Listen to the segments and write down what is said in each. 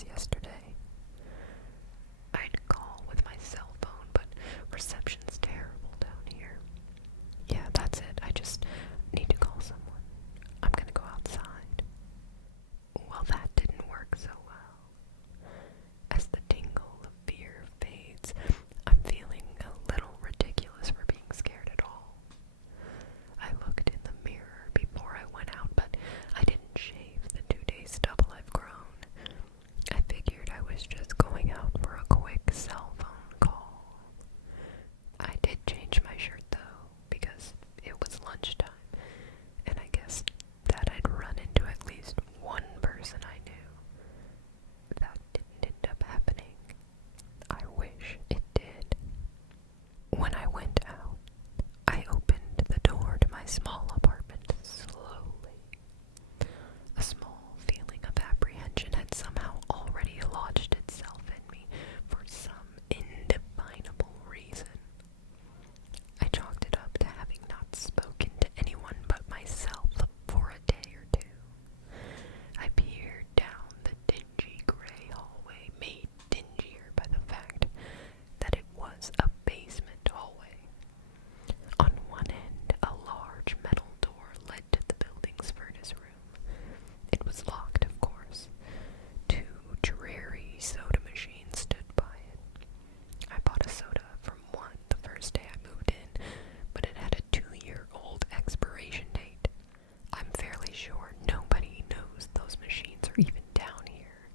was yesterday. I'd call with my cell phone, but reception's terrible down here. Yeah, that's it. I just need to call someone. I'm gonna go outside. Well, that didn't work so well. As the tingle of fear fades, I'm feeling a little ridiculous for being scared at all. I looked in the mirror before I went out, but I didn't shave the 2-day stubble I've grown. I figured I was just going out for a quick cell phone call. I did change my shirt though, because it was lunchtime, and I guessed that I'd run into at least one person I knew. That didn't end up happening. I wish it did. When I went out, I opened the door to my small apartment slowly. A small feeling of apprehension had somehow already lodged itself in me for some indefinable reason. I chalked it up to having not spoken to anyone but myself for a day or two. I peered down the dingy gray hallway, made dingier by the fact that it was a basement hallway. On one end, a large metal door led to the building's furnace room. It was locked, of course. 2 dreary soda machines stood by it. I bought a soda from one the first day I moved in, but it had a 2-year-old expiration date. I'm fairly sure nobody knows those machines are even down here,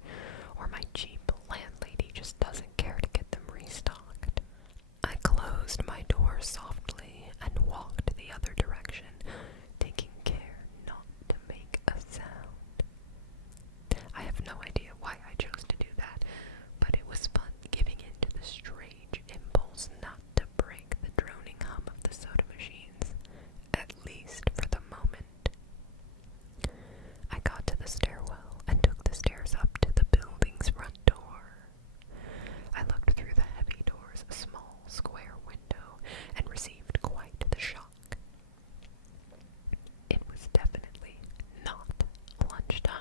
or my cheap landlady just doesn't care to get them restocked. I closed my door softly and walked the other direction, taking care not to make a sound. I have no idea why I chose to do that, but it was fun giving in to the strange impulse not to break the droning hum of the soda machines, at least for the moment. I got to the stairwell and took the stairs up to the building's front door. I looked through the heavy door's small square window and received quite the shock. It was definitely not lunchtime.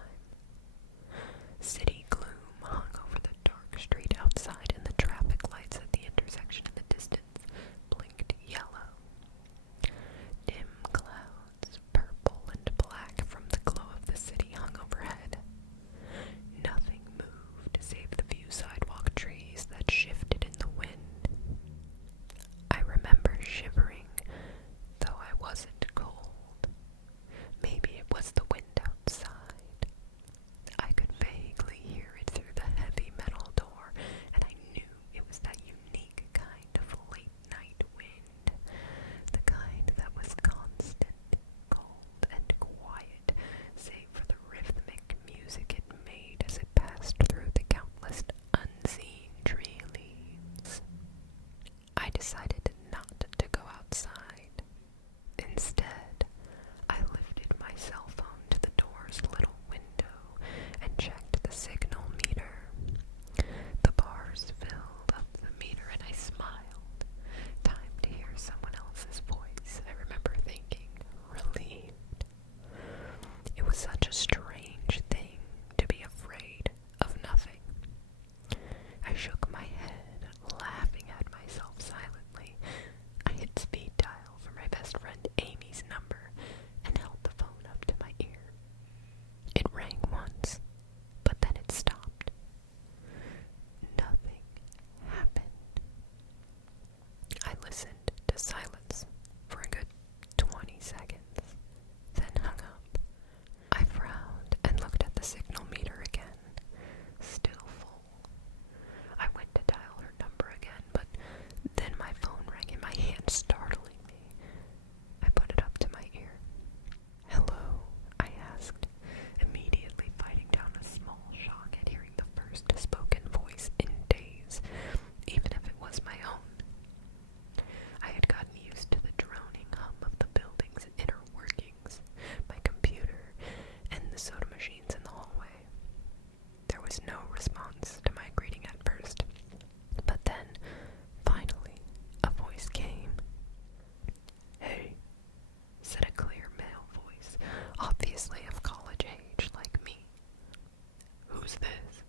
City gloom hung over the dark street outside, and the traffic lights at the intersection in the distance blinked yellow. Dim clouds, purple and black from the glow of the city, hung overhead. Nothing moved save the few sidewalk trees that shifted in the wind. I remember shivering, though I wasn't cold. Maybe it was the wind outside. I could vaguely hear it through the heavy metal door, and I knew it was that unique kind of late-night wind, the kind that was constant, cold, and quiet, save for the rhythmic music it made as it passed through the countless unseen tree leaves. I decided not to go outside. Instead, I lifted my cell phone to the door's little window and checked the signal meter. The bars filled up the meter, and I smiled. Time to hear someone else's voice, I remember thinking, relieved. It was such a strange thing to be afraid of nothing. I shook my head, laughing at myself silently. I hit speed dial for my best friend Amy's number and held the phone up to my ear. It rang once, but then it stopped. Nothing happened. I listened to silence for a good 20 seconds, then hung up. I frowned and looked at the signal meter again, still full. I went to dial her number again, but then my phone rang in my hand, startling me. I put it up to my ear. "Hello?" I asked, immediately fighting down a small shock at hearing the first spoken voice in days, even if it was my own. I had gotten used to the droning hum of the building's inner workings, my computer, and the soda machines in the hallway. There was no response to my greeting at first, but then, finally, a voice came. "Hey," said a clear male voice, obviously of college age like me. "Who's this?"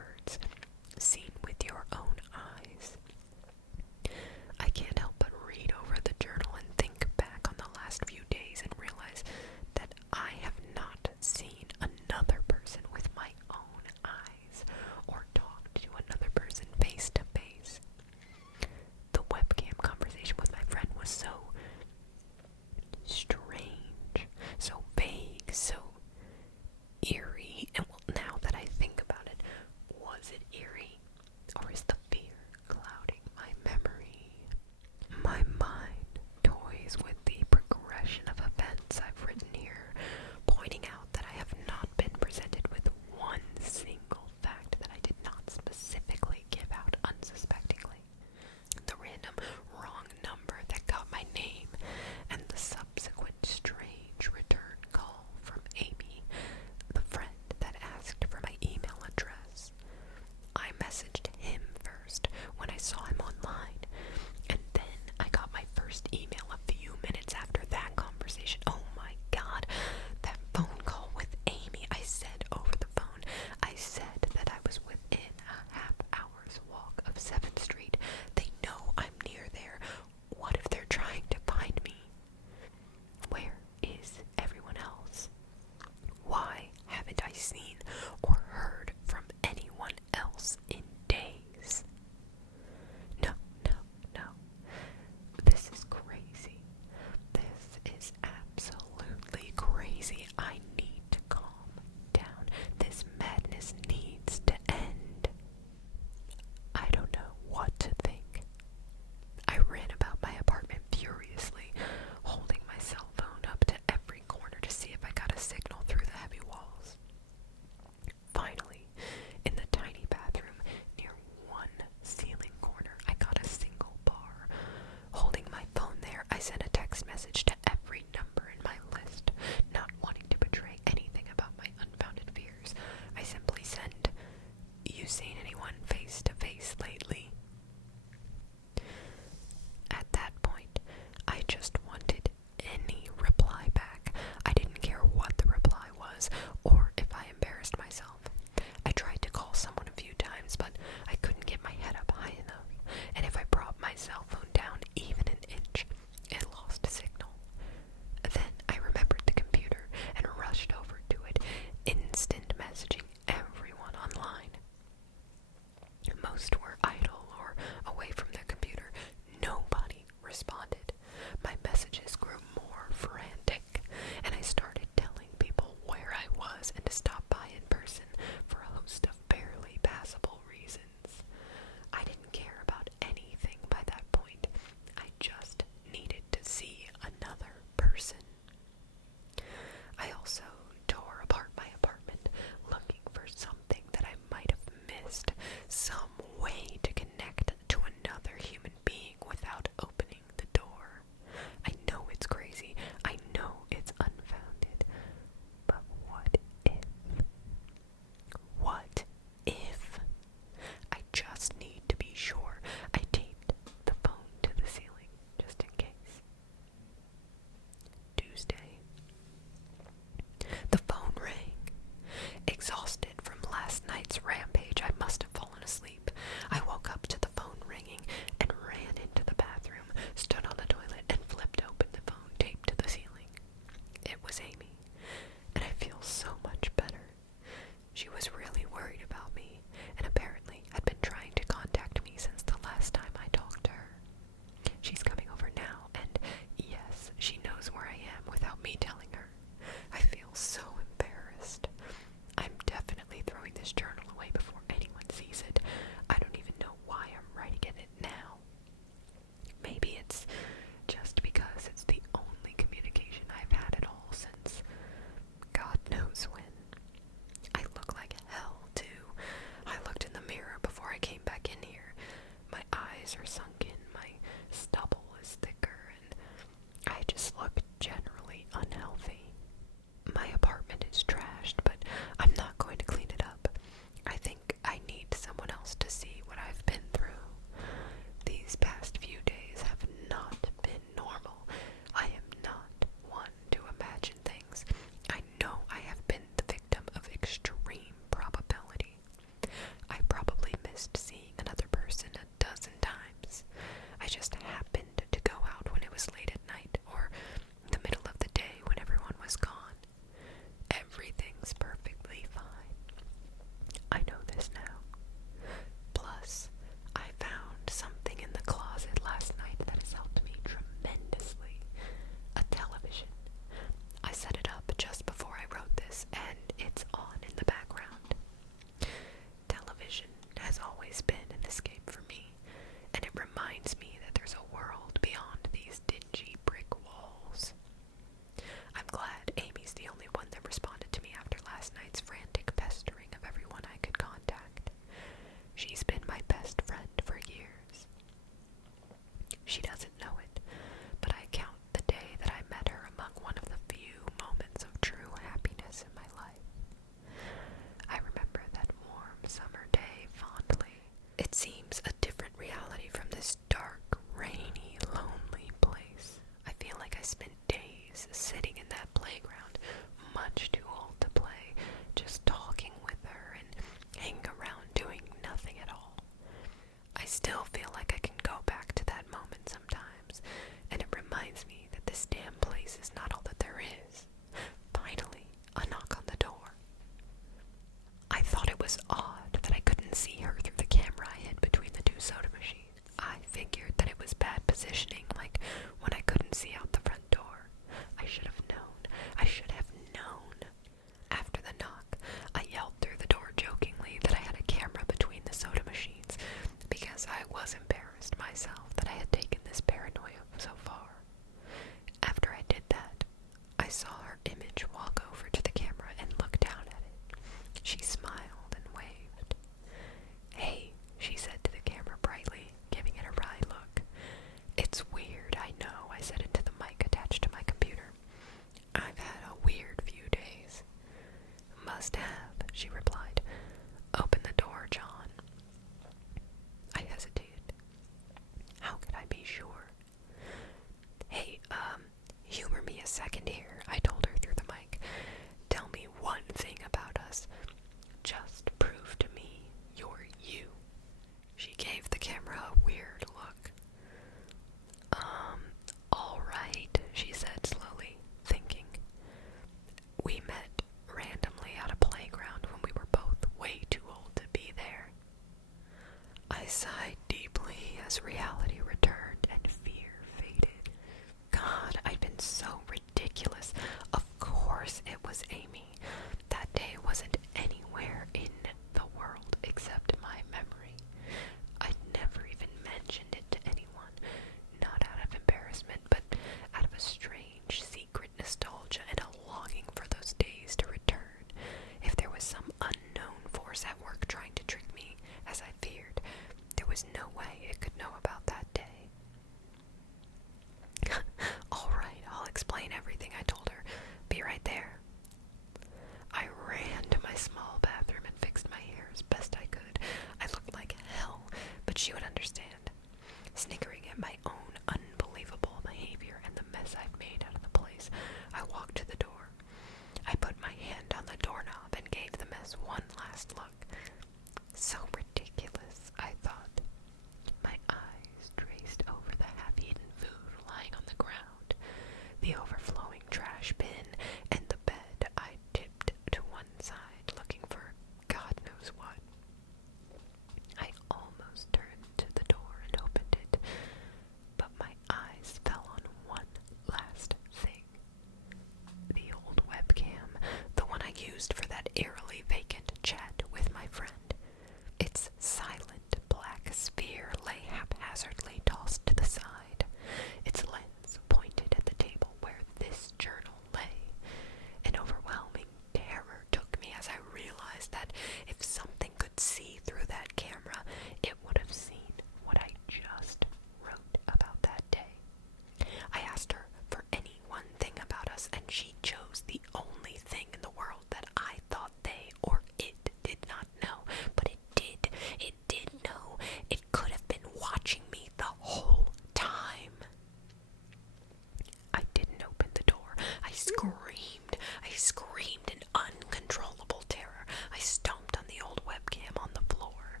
screamed. I screamed in uncontrollable terror. I stomped on the old webcam on the floor.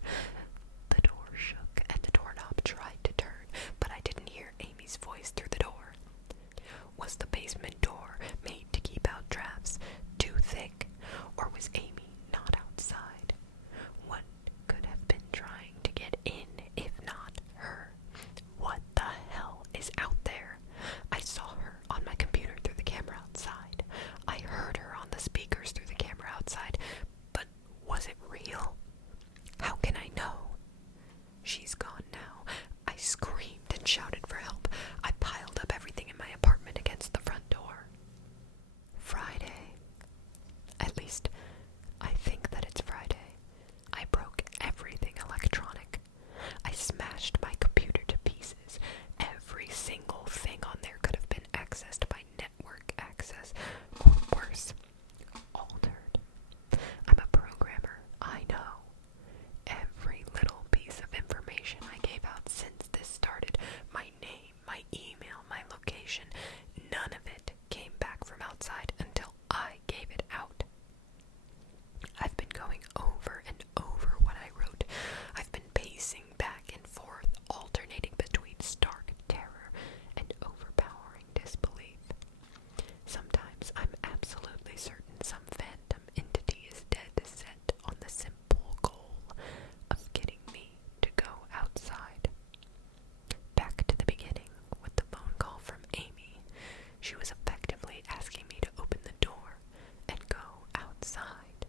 The door shook and the doorknob tried to turn, but I didn't hear Amy's voice through the door. Was the basement door made to keep out drafts too thick, or was Amy not outside? What could have been trying to get in if not her? What the hell is out there? I saw her on my computer through the camera outside. I heard her on the speakers through the camera outside, but was it real? How can I know? She's gone now. I screamed and shouted for help. I piled up everything in my apartment against the front door. Friday. At least, I think that it's Friday. I broke everything electronic. I smashed my computer to pieces. Every single thing on there could have been accessed by network access, or worse, altered. I'm a programmer, I know. Every little piece of information I gave out since this started, my name, my email, my location, none of it came back from outside until I gave it out. I've been going over and over what I wrote. I've been pacing back and forth, alternating between stark terror and overpowering disbelief. Sometimes I'm absolutely certain some phantom entity is dead set on the simple goal of getting me to go outside. Back to the beginning with the phone call from Amy. She was effectively asking me to open the door and go outside.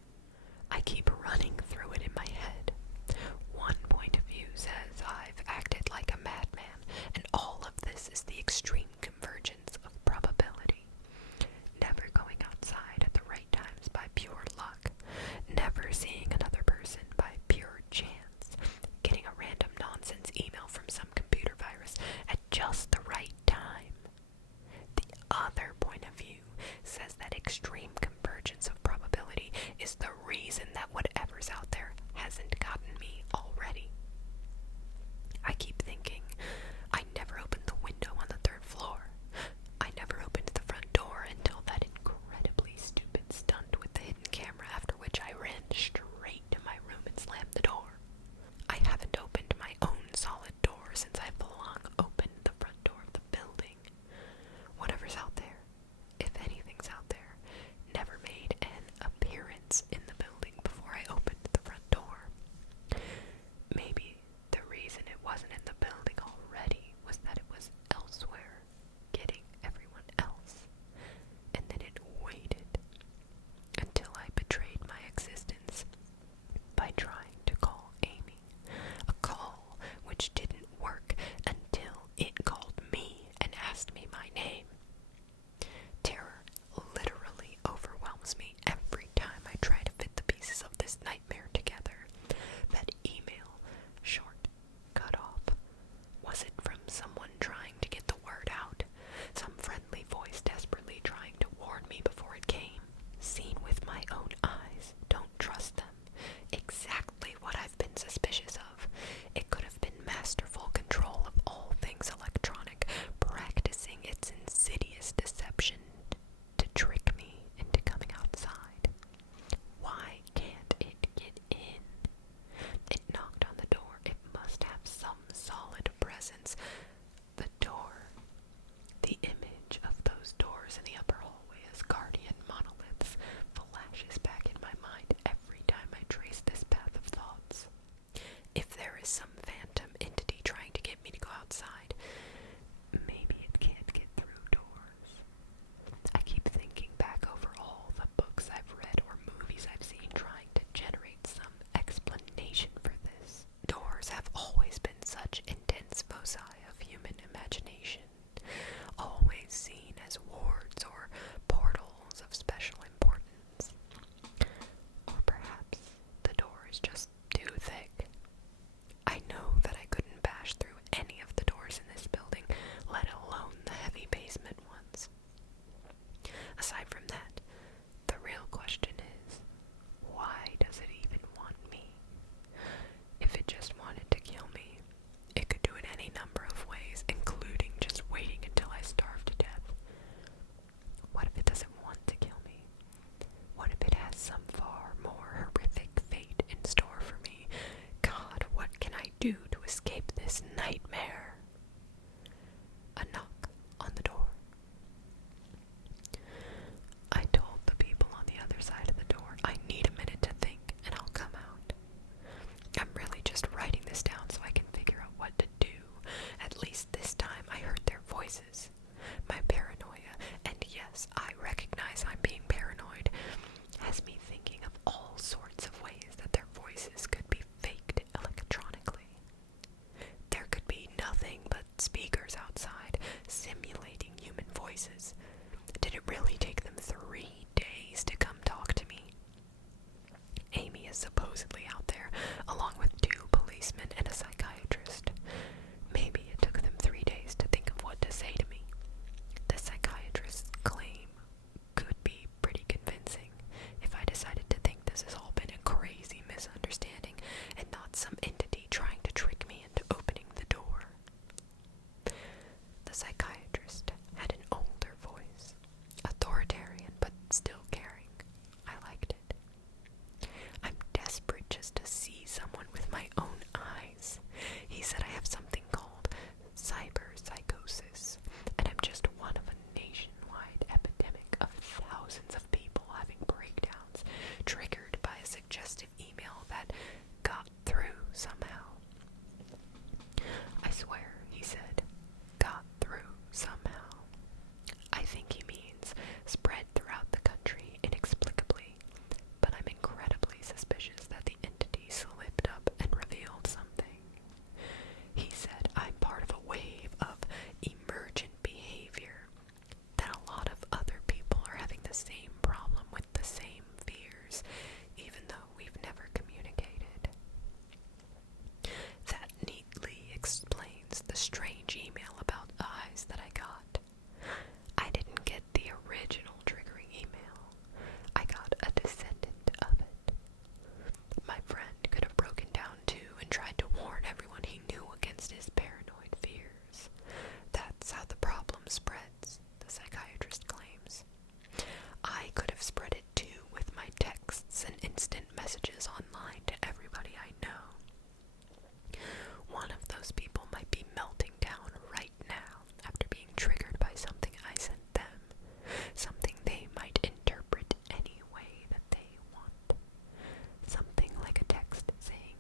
I keep running through it in my head. One point of view says I've acted like a madman, and all of this is the extreme convergence of probability. Never going outside at the right times by pure luck. Never seeing another person by pure chance. Getting a random nonsense email from some computer virus at just the right time. The other point of view says that extreme convergence of probability is the reason that whatever's out there hasn't gotten me already. I keep thinking, I never opened the window on the 3rd floor. I never opened the front door until that incredibly stupid stunt with the hidden camera, after which I ran straight to my room and slammed the door. I haven't opened my own solid door since I've long opened the front door of the building. Whatever's out there, if anything's out there, never made an appearance in the building before as I recognize I'm being paranoid, has me thinking of all sorts of ways that their voices could be faked electronically. There could be nothing but speakers outside simulating human voices. Did it really take them 3 days to come talk to me? Amy is supposedly out there, along with 2 policemen and a psychiatrist. Maybe it took them 3 days to think of what to say to me. The psychiatrist's claim could be pretty convincing if I decided to think this has all been a crazy misunderstanding and not some entity trying to trick me into opening the door. The psychiatrist had an older voice, authoritarian but still caring. I liked it. I'm desperate just to see someone with my own eyes. He said I have something called psychosis, and I'm just one of a nationwide epidemic of thousands of people having breakdowns triggered by a suggestive email that got through somehow. I swear, he said, got through somehow. I think he means spread throughout the country inexplicably, but I'm incredibly suspicious that the entity slipped up and revealed something. He said I'm part of a wave of emergent behavior, that a lot of other people are having the same problem with the same fears, even though we've never communicated. That neatly explains the strange email about eyes that I got. I didn't get the original triggering email. I got a descendant of it. My friend could have broken down too and tried to warn everyone he knew against his paranoid fears. That's how the problem spreads, the psychiatrist claims. I could have spread it too with my texts and instant messages online to everybody I know. One of those people might be melting down right now after being triggered by something I sent them, something they might interpret any way that they want. Something like a text saying,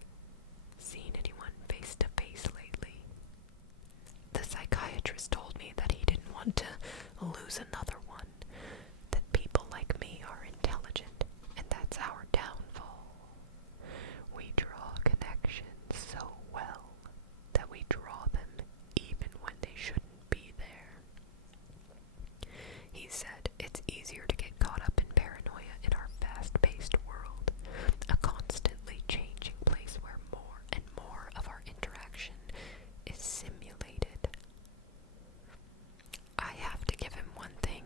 "Seen anyone face to face lately?" The psychiatrist told me that he didn't want to lose another one, that people like me are intelligent, and that's our downfall. We draw connections so well that we draw them even when they shouldn't be there. He said it's easier to get caught up in paranoia in our fast-paced world, a constantly changing place where more and more of our interaction is simulated. I have to give him one thing.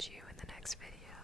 catch you in the next video.